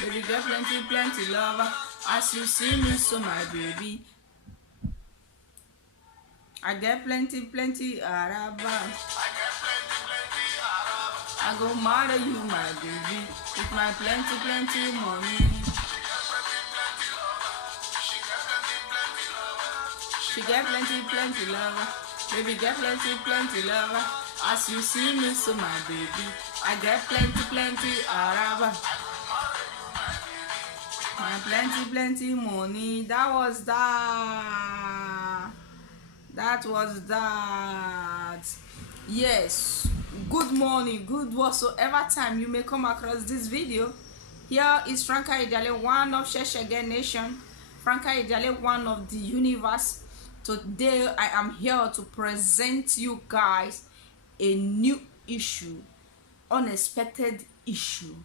Baby, get plenty lover. As you see me, so my baby. I get plenty araba. I go marry you, my baby, with my plenty money. She get plenty lover. Baby, get plenty lover. As you see me, so my baby. I get plenty araba. My plenty money. That was that. That was that. Yes. Good morning, good whatsoever time you may come across this video. Here is Franca Idale, one of Sheshege Nation. Franca Idale, one of the universe. Today I am here to present you guys a new issue, unexpected issue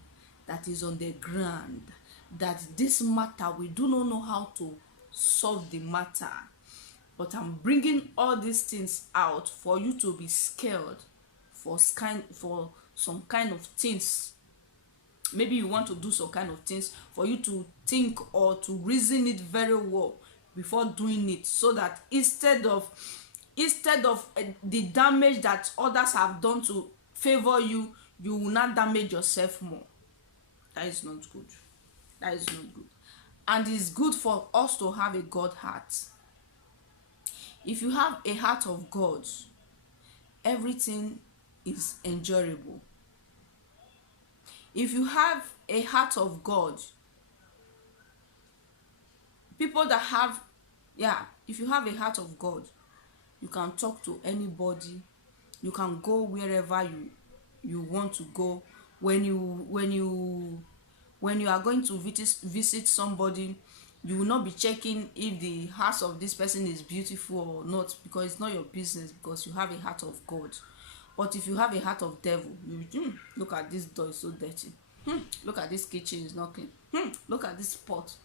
that is on the ground. That this matter, we do not know how to solve the matter, but I'm bringing all these things out for you to be scared for some kind of things. Maybe you want to do some kind of things, for you to think or to reason it very well before doing it, so that instead of the damage that others have done to favor you, you will not damage yourself more. That is not good. That is not good. And it's good for us to have a God heart. If you have a heart of God, everything is enjoyable. If you have a heart of God, people that have, if you have a heart of God, you can talk to anybody. You can go wherever you want to go. When you are going to visit somebody, you will not be checking if the house of this person is beautiful or not, because it's not your business, because you have a heart of God. But if you have a heart of devil, you look at this door, is so dirty. Look at this kitchen, is not clean. Look at this pot.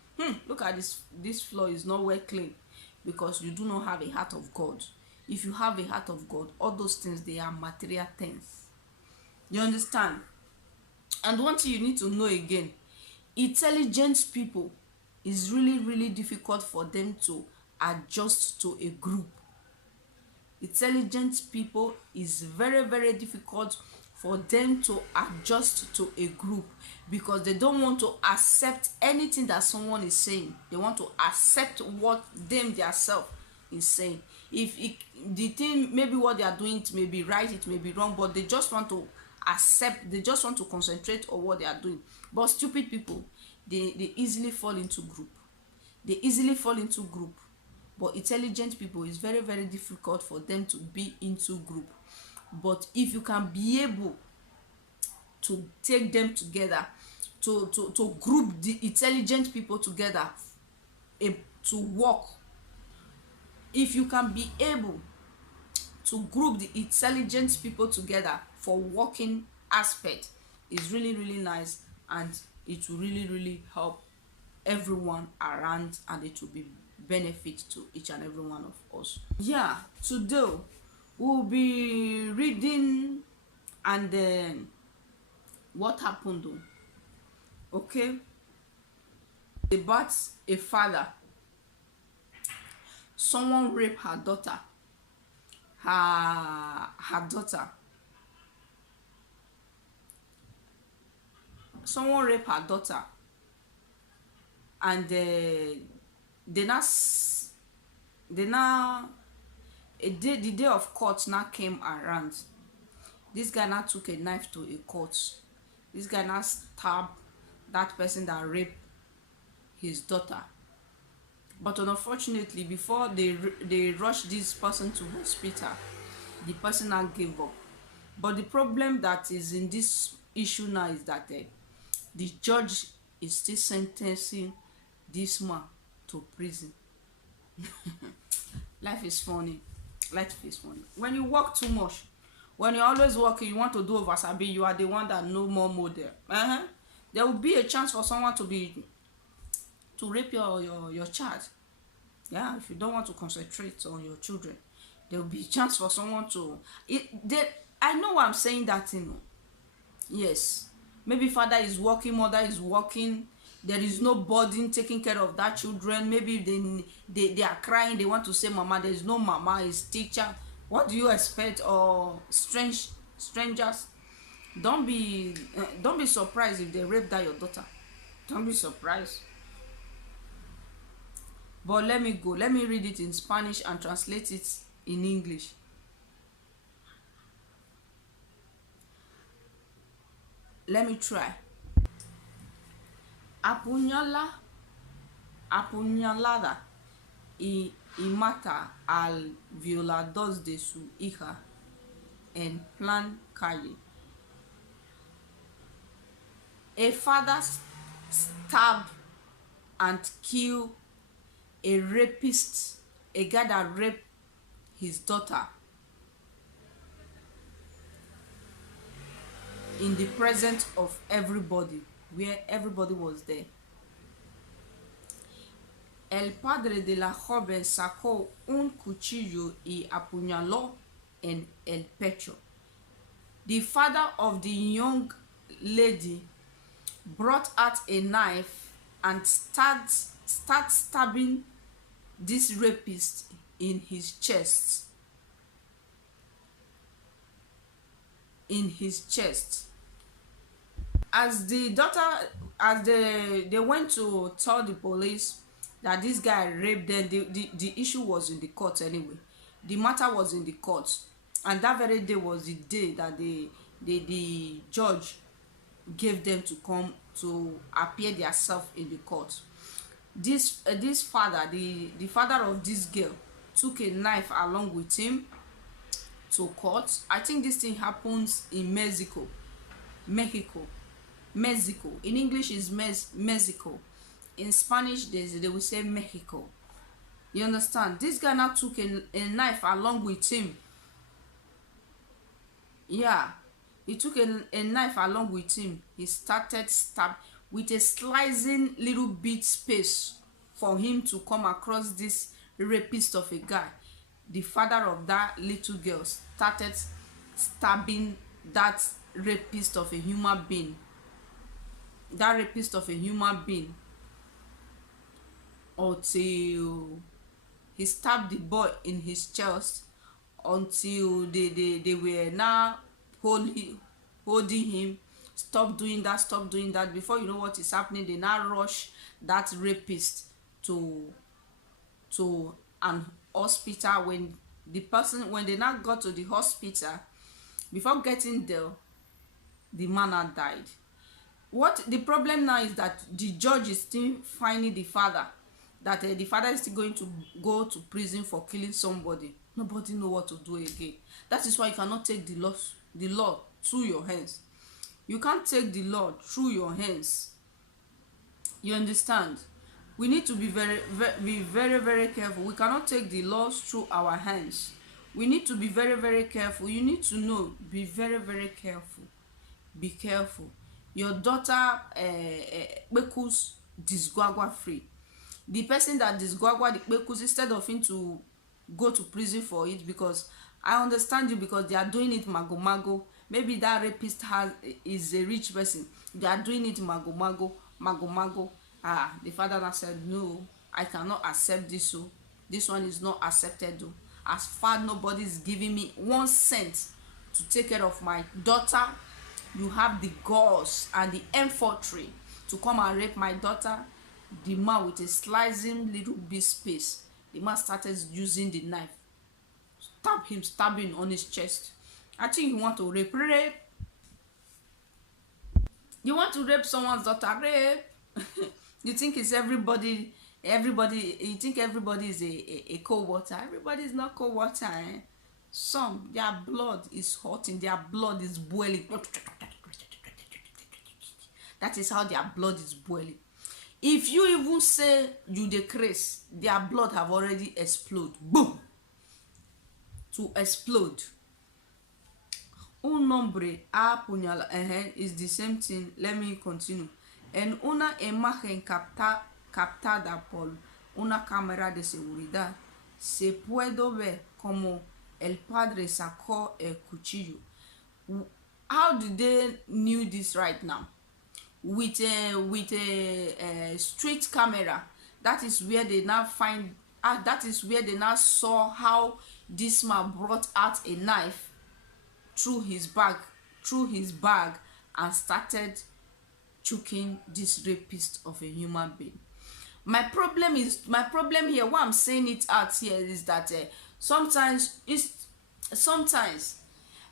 Look at this floor, is not well clean, because you do not have a heart of God. If you have a heart of God, all those things, they are material things. You understand? And one thing you need to know again, intelligent people, is really difficult for them to adjust to a group. Intelligent people, is very difficult for them to adjust to a group, because they don't want to accept anything that someone is saying. They want to accept what them themselves is saying. If the thing, maybe what they are doing, it may be right, it may be wrong, but they just want to accept, they just want to concentrate on what they are doing. But stupid people, they easily fall into group. They easily fall into group. But intelligent people, is very difficult for them to be into group. But if you can be able to take them together, to group the intelligent people together, to work, if you can be able to group the intelligent people together for working aspect, is really nice, and it will really help everyone around, and it will be benefit to each and every one of us. Today we'll be reading, and then what happened though. Okay, about a father, someone raped her daughter. Her daughter, someone raped her daughter, and the day of court now came around. This guy now took a knife to a court. This guy now stabbed that person that raped his daughter. But unfortunately, before they rushed this person to hospital, the person now gave up. But the problem that is in this issue now is that the judge is still sentencing this man to prison. Life is funny. Life is funny. When you work too much, when you're always working, you want to do over sabi, you are the one that know more model. There will be a chance for someone to rape your child. If you don't want to concentrate on your children, there will be a chance for someone to I know why I'm saying that, Yes, maybe father is working, mother is working, there is no burden taking care of that children. Maybe they are crying, they want to say mama, there is no mama, is teacher. What do you expect? Or strangers. Don't be surprised if they rape that your daughter. Don't be surprised. But let me read it in Spanish and translate it in English. Let me try. Apuñalada y mata al violador de su hija en plan calle. A father stabbed and killed a rapist, a guy that raped his daughter, in the presence of everybody, where everybody was there. El padre de la joven sacó un cuchillo y apuñaló en el pecho. The father of the young lady brought out a knife and start stabbing this rapist in his chest. As they went to tell the police that this guy raped them, the issue was in the court anyway. The matter was in the court, and that very day was the day that the judge gave them to come to appear themselves in the court. This father, the father of this girl, took a knife along with him to court. I think this thing happens in Mexico. In English is Mexico. In Spanish they will say Mexico. You understand? This guy now took a knife along with him. Yeah, he took a knife along with him. He started stab with a slicing little bit space for him to come across this rapist of a guy. The father of that little girl started stabbing that rapist of a human being. Until he stabbed the boy in his chest, until they were now holding him. Stop doing that. Before you know what is happening, they now rush that rapist to an hospital. When they now got to the hospital, before getting there, the man had died. What the problem now is that the judge is still finding the father, that the father is still going to go to prison for killing somebody. Nobody know what to do again. That is why you cannot take the law through your hands. You can't take the law through your hands. You understand? We need to be very careful. We cannot take the laws through our hands. We need to be very careful. You need to know, be very careful. Be careful. Your daughter bekus disguagua free. The person that disguagua the bekus, instead of him to go to prison for it, because I understand you, because they are doing it mago. Maybe that rapist is a rich person. They are doing it mago. The father now said, no, I cannot accept this. So this one is not accepted. Though. As far nobody is giving me 1 cent to take care of my daughter, you have the guts and the infantry to come and rape my daughter. The man with a slicing little bit space, the man started using the knife, stabbing on his chest. I think you want to rape. You want to rape someone's daughter, rape. You think it's everybody, you think everybody is a cold water. Everybody is not cold water. Some, their blood is hot and their blood is boiling. That is how their blood is boiling. If you even say you decrease, their blood have already exploded. Boom! To explode. Un hombre apuñalado is the same thing. Let me continue. En una imagen captada por una cámara de seguridad, se puede ver como el padre sacó el cuchillo. How did they knew this right now? with a street camera. That is where they now find, that is where they now saw how this man brought out a knife through his bag and started choking this rapist of a human being. My problem here, why I'm saying it out here, is that sometimes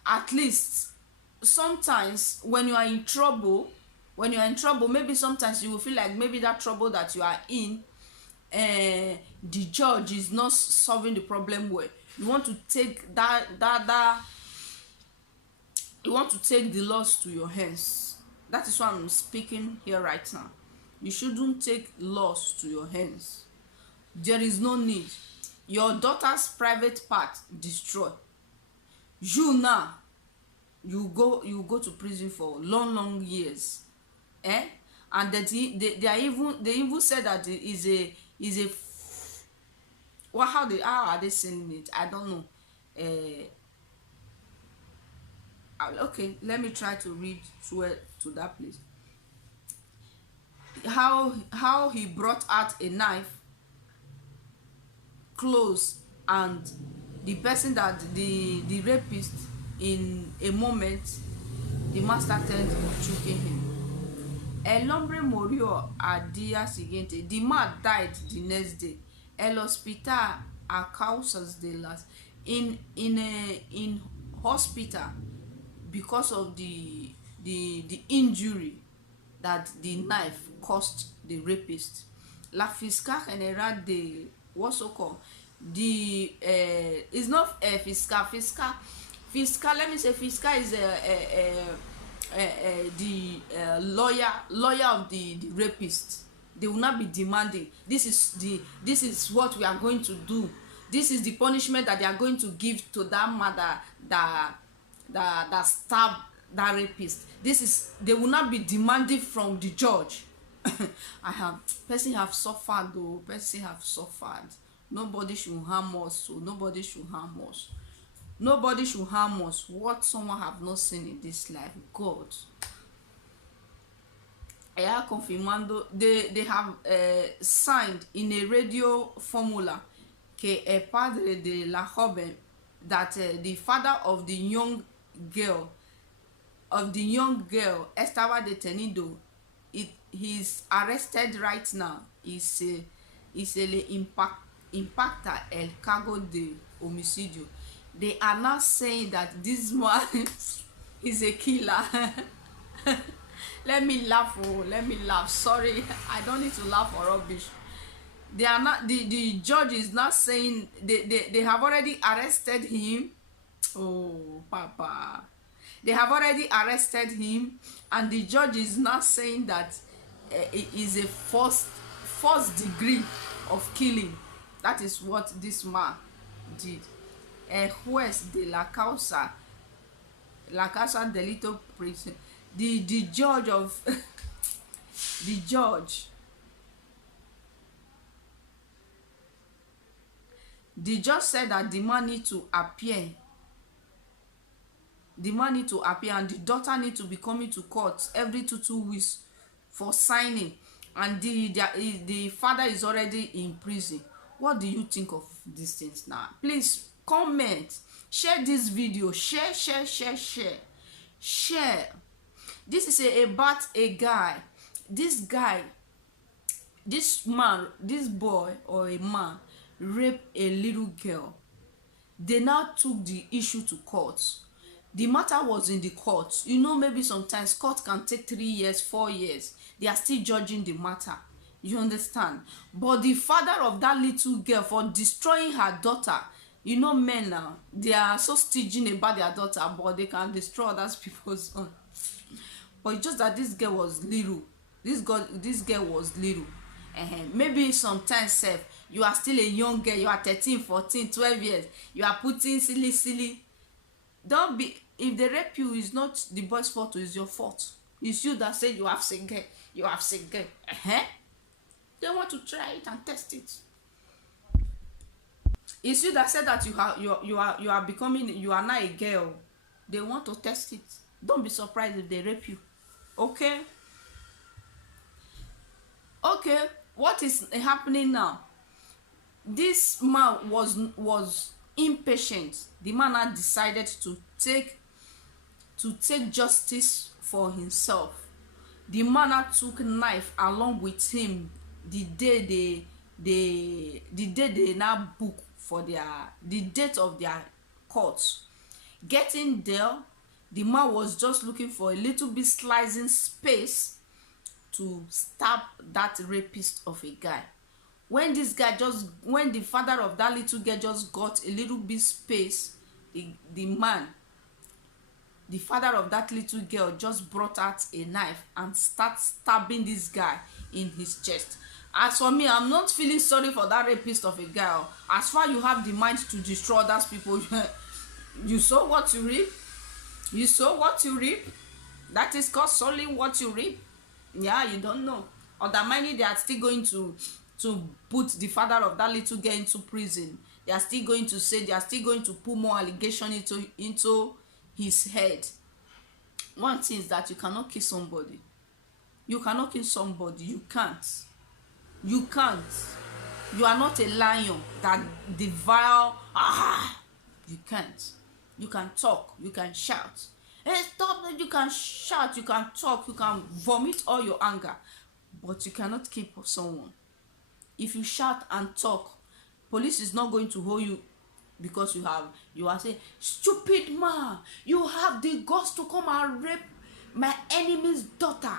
at least sometimes when you are in trouble, maybe sometimes you will feel like maybe that trouble that you are in, the judge is not solving the problem well. You want to take you want to take the laws to your hands. That is why I'm speaking here right now. You shouldn't take laws to your hands. There is no need. Your daughter's private part destroy. You now, you go to prison for long years, and that they even said that it is a well, how are they saying it? I don't know. Okay, let me try to read to that place. How he brought out a knife close, and the person that the rapist, in a moment the man started choking him. El hombre murió al día siguiente. The man died the next day. El hospital a causas de las in hospital because of the injury that the knife caused the rapist. La fiscal general de what's so called the is not a fiscal. Let me say fiscal is the lawyer of the rapist. They will not be demanding, this is what we are going to do, this is the punishment that they are going to give to that mother that stabbed that rapist. They will not be demanding from the judge. Person have suffered though. Person have suffered. Nobody should harm us. So nobody should harm us. Nobody should harm us. What someone have not seen in this life, God. Confirmando, they have signed in a radio formula que el padre de la joven, that the father of the young girl estaba detenido. He's arrested right now. Se le impacta el cargo de homicidio. They are now saying that this man is a killer. Let me laugh. Sorry, I don't need to laugh or rubbish. They are not. The judge is not saying they have already arrested him. Oh, Papa. They have already arrested him, and the judge is not saying that it is a first degree of killing. That is what this man did. Juez de la causa delito prison. The judge of the judge said that the man need to appear. And the daughter need to be coming to court every 2 weeks for signing, and the father is already in prison. What do you think of these things now? Please comment, share this video, share. This is about a guy. This boy or a man raped a little girl. They now took the issue to court. The matter was in the court. You know, maybe sometimes court can take 3 years, 4 years. They are still judging the matter. You understand? But the father of that little girl, for destroying her daughter, you know, men now, they are so stingy about their daughter, but they can destroy other people's own. But it's just that this girl was little. This girl was little. Maybe sometimes you are still a young girl. You are 13, 14, 12 years. You are putting silly. Don't be. If they rape you, it's not the boy's fault. It's your fault. It's you that say you have sick girl. They want to try it and test it. It's you that said that you are now a girl. They want to test it. Don't be surprised if they rape you. Okay? Okay, what is happening now? This man was impatient. The man had decided to take justice for himself. The man had took knife along with him the day they now book for the date of their court. Getting there, the man was just looking for a little bit slicing space to stab that rapist of a guy. When the father of that little girl just got a little bit space, the father of that little girl just brought out a knife and start stabbing this guy in his chest. As for me, I'm not feeling sorry for that rapist of a girl. As far you have the mind to destroy others people, you sow what you reap. You sow what you reap. That is called sowing what you reap. Yeah, you don't know. Undermining, they are still going to put the father of that little girl into prison. They are still going to put more allegation into his head. One thing is that you cannot kill somebody. You cannot kill somebody. You can't. You are not a lion that devour. You can't. You can talk. You can shout. Hey, stop that! You can shout. You can talk. You can vomit all your anger, but you cannot kill someone. If you shout and talk, police is not going to hold you because you are saying, stupid man, you have the guts to come and rape my enemy's daughter.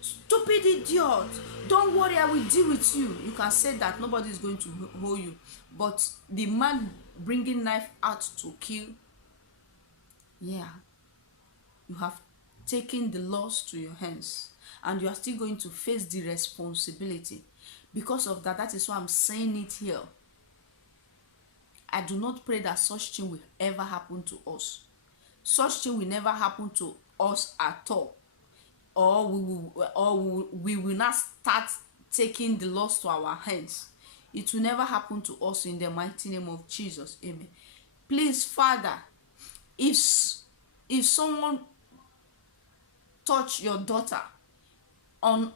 Stupid idiot. Don't worry, I will deal with you. You can say that. Nobody is going to hold you. But the man bringing knife out to kill, yeah, you have taken the laws to your hands, and you are still going to face the responsibility. Because of that, that is why I'm saying it here. I do not pray that such thing will ever happen to us. Such thing will never happen to us at all. Or we will not start taking the laws to our hands. It will never happen to us in the mighty name of Jesus. Amen. Please, Father, if someone touch your daughter on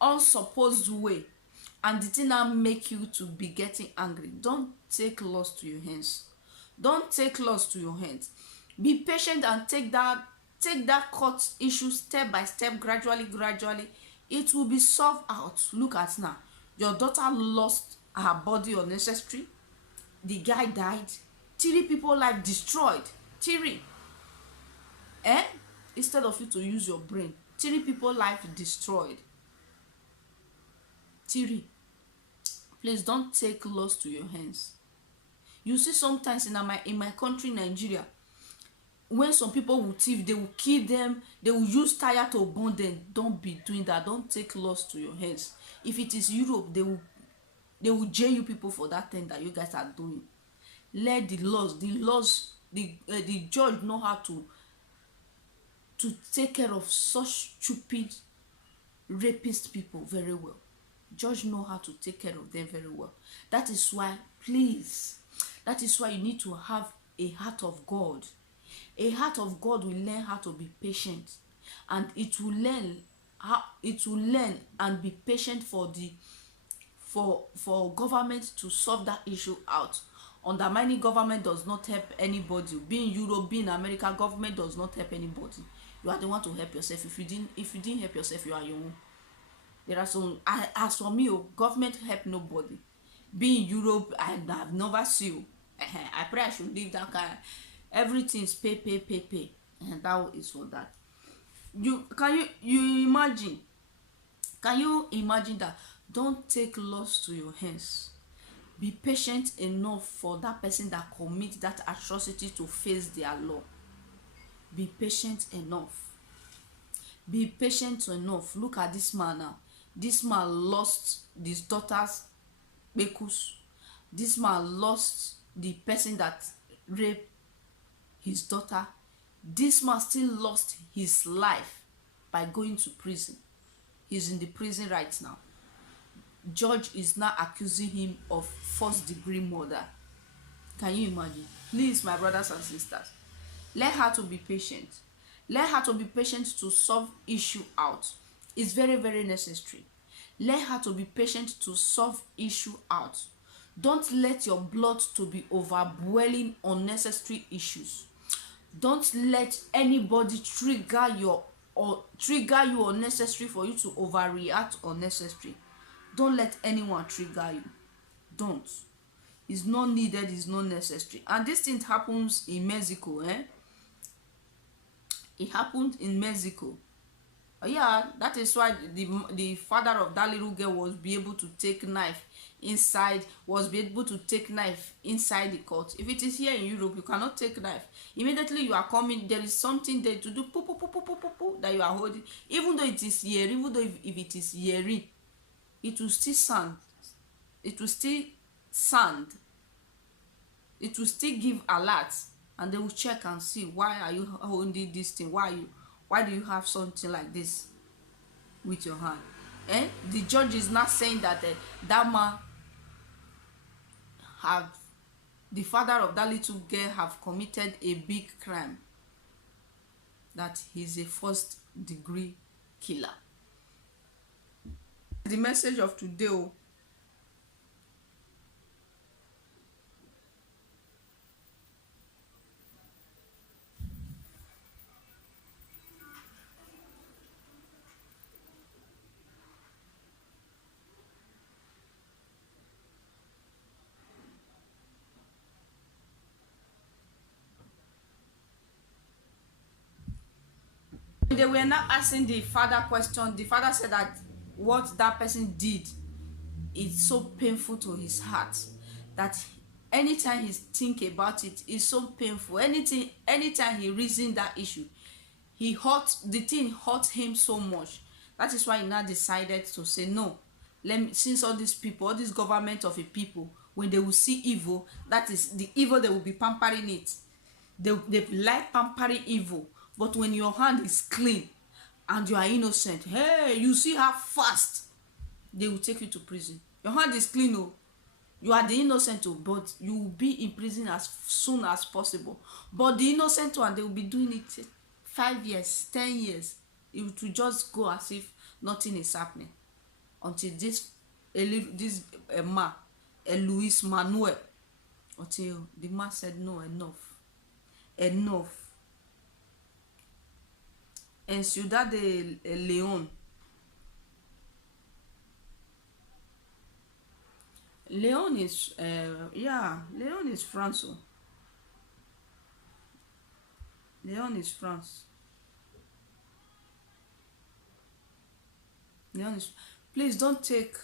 unsupposed way, and the thing now make you to be getting angry, don't take laws to your hands. Don't take laws to your hands. Be patient and take that court issue step by step, gradually. It will be solved out. Look at now. Your daughter lost her body unnecessary. The guy died. 3 people life destroyed. 3. Instead of you to use your brain, 3 people life destroyed. 3. Please don't take laws to your hands. You see, sometimes in my country, Nigeria, when some people will thief, they will kill them, they will use tire to burn them. Don't be doing that. Don't take laws to your hands. If it is Europe, they will jail you people for that thing that you guys are doing. Let the judge know how to take care of such stupid rapist people very well. Judge know how to take care of them very well. That is why, please, that is why you need to have a heart of God. A heart of God will learn how to be patient, and it will learn and be patient for government to solve that issue out. Undermining government does not help anybody. Being Europe, being America, government does not help anybody. You are the one to help yourself. If you didn't help yourself, you are your own. There are some, as for me, government help nobody. Being Europe, I have never seen you. I pray I should leave that kind. Everything is pay, and that is for that. Can you imagine? Can you imagine that? Don't take laws to your hands. Be patient enough for that person that commit that atrocity to face their law. Be patient enough. Be patient enough. Look at this man now. This man lost his daughter's bekus. This man lost the person that raped his daughter. This man still lost his life by going to prison. He's in the prison right now. Judge is now accusing him of first-degree murder. Can you imagine? Please, my brothers and sisters, learn how to be patient. Learn how to be patient to solve issue out. It's very, very necessary. Learn how to be patient to solve issue out. Don't let your blood to be overboiling unnecessary issues. Don't let anybody trigger you unnecessary for you to overreact unnecessary. Don't let anyone trigger you. Don't. It's not needed, it's not necessary. And this thing happens in Mexico. It happened in Mexico. Yeah, that is why the father of that little girl was be able to take knife inside, was be able to take knife inside the court. If it is here in Europe, you cannot take knife. Immediately you are coming, there is something there to do, poo, poo, poo, poo, poo, poo, poo, that you are holding. Even though it is here, even though if it is hearing, it will still sound. It will still sound. It will still give alerts, and they will check and see, why are you holding this thing? Why do you have something like this with your hand? The judge is not saying that that man have, the father of that little girl have committed a big crime, that he's a first degree killer. The message of today. They were not asking the father question. The father said that what that person did is so painful to his heart that anytime he think about it, it's so painful. Anytime he reason that issue, the thing hurt him so much. That is why he now decided to say, no, since all these people, all this government of a people, when they will see evil, that is the evil, they will be pampering it. They like pampering evil. But when your hand is clean and you are innocent, hey, you see how fast they will take you to prison. Your hand is clean, oh, you are the innocent, oh, but you will be in prison as soon as possible. But the innocent one, they will be doing it 5 years, 10 years. It will just go as if nothing is happening until this man, Luis Manuel, until the man said, no, enough. En Ciudad de León. León is León is France. León is France. León is. Please don't take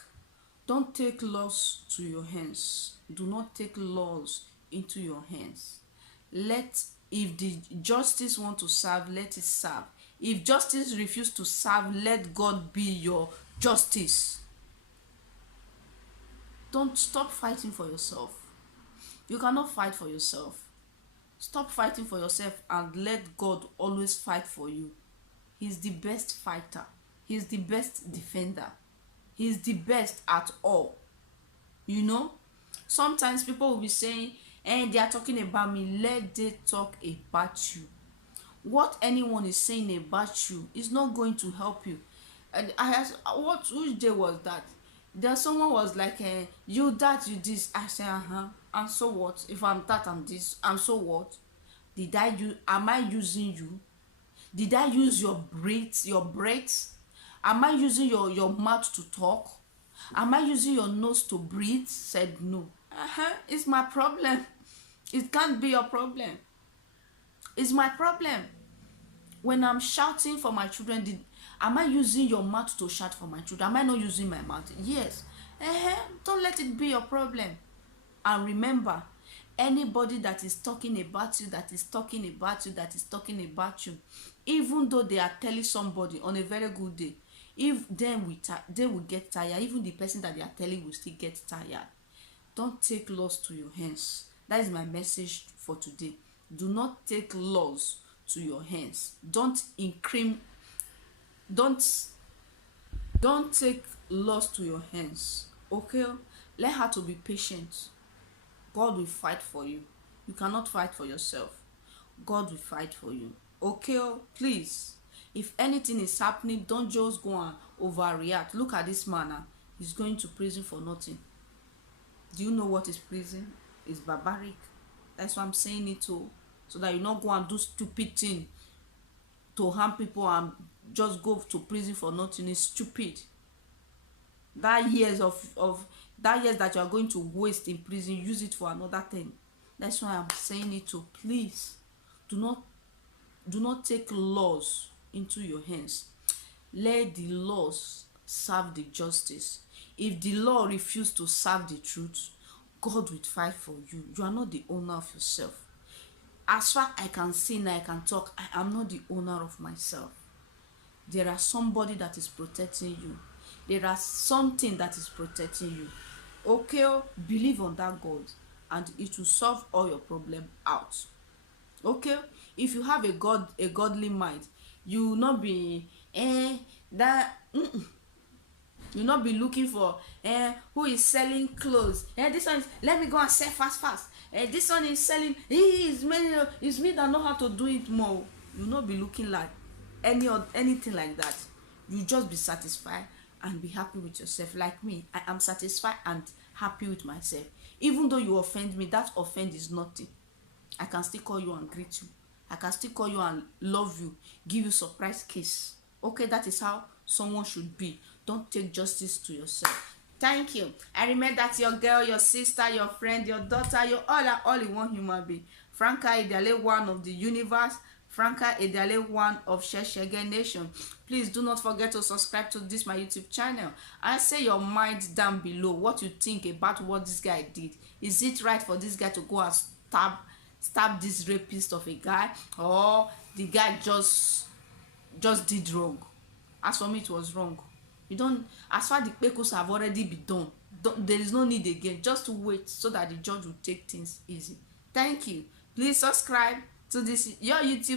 laws to your hands. Do not take laws into your hands. If the justice want to serve, let it serve. If justice refuse to serve, let God be your justice. Don't stop fighting for yourself. You cannot fight for yourself. Stop fighting for yourself and let God always fight for you. He's the best fighter. He's the best defender. He's the best at all. You know? Sometimes people will be saying, they are talking about me. Let them talk about you. What anyone is saying about you is not going to help you. And which day was that? There someone was like, you that, you this. I say, and so what? If I'm that, I'm this, and so what? Am I using you? Did I use your breath? Am I using your mouth to talk? Am I using your nose to breathe? Said no. It's my problem. It can't be your problem. It's my problem. When I'm shouting for my children, am I using your mouth to shout for my children? Am I not using my mouth? Yes. Don't let it be your problem. And remember, anybody that is talking about you, even though they are telling somebody on a very good day, if they will get tired, even the person that they are telling will still get tired. Don't take laws to your hands. That is my message for today. Do not take laws to your hands. Don't take laws to your hands. Okay? Learn how to be patient. God will fight for you. You cannot fight for yourself. God will fight for you. Okay? Please, If anything is happening, don't just go and overreact. Look at this man now. He's going to prison for nothing. Do you know what is prison? It's barbaric. That's why I'm saying it too, so that you not go and do stupid thing to harm people and just go to prison for nothing. Is stupid. That years of that years that you are going to waste in prison, use it for another thing. That's why I'm saying it too. Please do not take laws into your hands. Let the laws serve the justice. If the law refuse to serve the truth, God will fight for you. You are not the owner of yourself. As far I can see now, I can talk, I am not the owner of myself. There are somebody that is protecting you. There are something that is protecting you. Okay, believe on that God and it will solve all your problem out. Okay, if you have a godly mind, you will not be you not be looking for who is selling clothes. This one is, let me go and sell fast. This one is selling, it's me that know how to do it more. You not be looking like anything like that. You just be satisfied and be happy with yourself. Like me, I am satisfied and happy with myself. Even though you offend me, that offend is nothing. I can still call you and greet you. I can still call you and love you, give you surprise kiss. Okay, that is how someone should be. Don't take justice to yourself. Thank you. I remember that your girl, your sister, your friend, your daughter, your all in one human being. Franca Idale, one of the universe. Franca Idale, one of Sheshege Nation. Please do not forget to subscribe to this my YouTube channel. I say your mind down below what you think about what this guy did. Is it right for this guy to go and stab this rapist of a guy, or the guy just did wrong? As for me, it was wrong. You don't, as far the pekos have already been done, there is no need again. Just to wait so that the judge will take things easy. Thank you. Please subscribe to this your YouTube